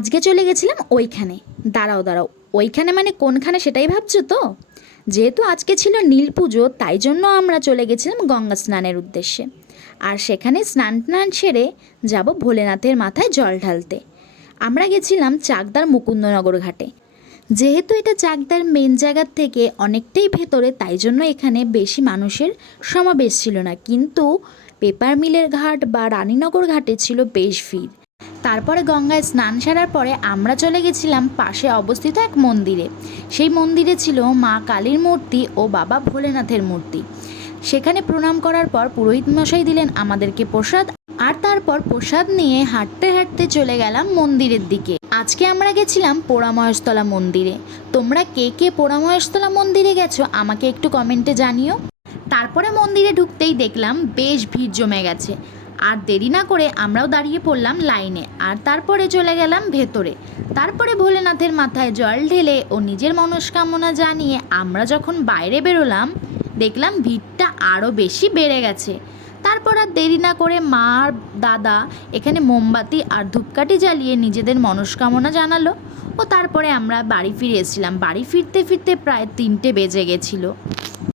আজকে চলে গেছিলাম ওইখানে। দাঁড়াও দাঁড়াও, ওইখানে মানে কোনখানে সেটাই ভাবছো তো? যেহেতু আজকে ছিল নীল পুজো, তাই জন্য আমরা চলে গেছিলাম গঙ্গা স্নানের উদ্দেশ্যে। আর সেখানে স্নান টান সেরে যাব ভোলেনাথের মাথায় জল ঢালতে। আমরা গেছিলাম চাকদার মুকুন্দনগর ঘাটে। যেহেতু এটা চাকদার মেন জায়গার থেকে অনেকটাই ভেতরে, তাই জন্য এখানে বেশি মানুষের সমাবেশ ছিল না, কিন্তু পেপার মিলের ঘাট বা রানীনগর ঘাটে ছিল বেশ ভিড়। তারপরে গঙ্গায় স্নান সারার পরে আমরা চলে গেছিলাম পাশে অবস্থিত এক মন্দিরে। সেই মন্দিরে ছিল মা কালীর মূর্তি ও বাবা ভোলেনাথের মূর্তি। সেখানে প্রণাম করার পর পুরোহিত মশাই দিলেন আমাদেরকে প্রসাদ, আর তারপর প্রসাদ নিয়ে হাঁটতে হাঁটতে চলে গেলাম মন্দিরের দিকে। আজকে আমরা গেছিলাম পোড়ামহেশতলা মন্দিরে। তোমরা কে কে পোড়ামহেশতলা মন্দিরে গেছো আমাকে একটু কমেন্টে জানিও। তারপরে মন্দিরে ঢুকতেই দেখলাম বেশ ভিড় জমে গেছে। আর দেরি না করে আমরাও দাঁড়িয়ে পড়লাম লাইনে, আর তারপরে চলে গেলাম ভেতরে। তারপরে ভোলেনাথের মাথায় জল ঢেলে ও নিজের মনস্কামনা জানিয়ে আমরা যখন বাইরে বেরোলাম, দেখলাম ভিড়টা আরও বেশি বেড়ে গেছে। তারপর আর দেরি না করে মা আর দাদা এখানে মোমবাতি আর ধূপকাঠি জ্বালিয়ে নিজেদের মনস্কামনা জানালো। ও তারপরে আমরা বাড়ি ফিরে এসেছিলাম। বাড়ি ফিরতে ফিরতে প্রায় 3টে বেজে গেছিলো।